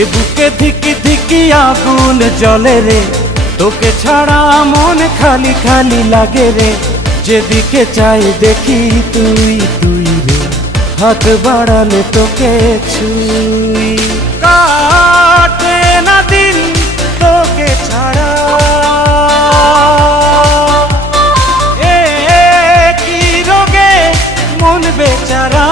এ বুকে ধিকি ধিকি আগুন জ্বলে রে, তোকে ছাড়া মন খালি খালি লাগে রে। যেদিকে চাই দেখি তুই তুই রে, হাত বাড়ালে তোকে ছুঁই। কাটে না দিন তোকে ছাড়া, এ কি রোগে মন বেচারা।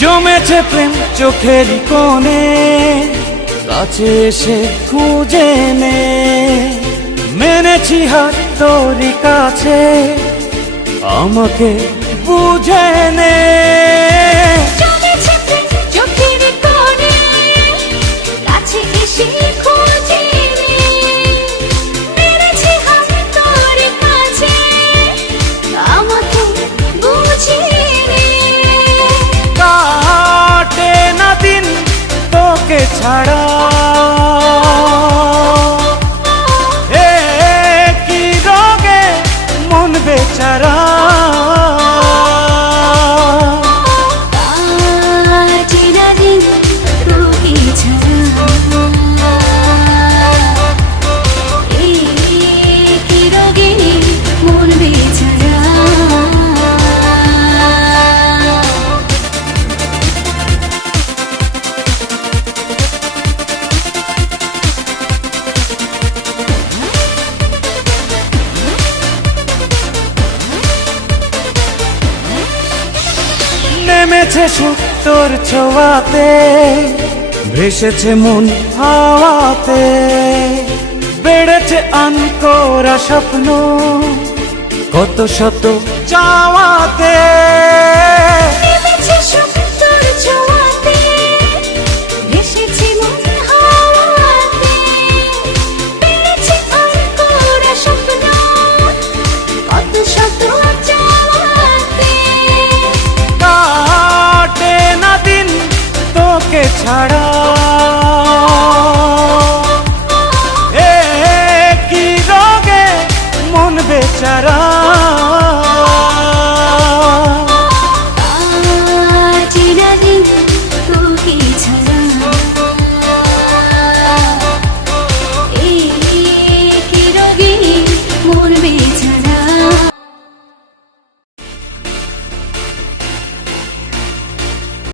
জমেছে প্রেম চোখের কোণে, কাছে এসে খুঁজে নে। মেনেছি হাত তোরই কাছে, আমাকে বুঝে নে। ছাড়া এ কি রোগে মন বেচারা। নেমেছে সুখ তোর ছোঁয়াতে, ভেসেছে মন হাওয়াতে। বেড়েছে আনকোরা স্বপ্ন কত শত চাওয়াতে।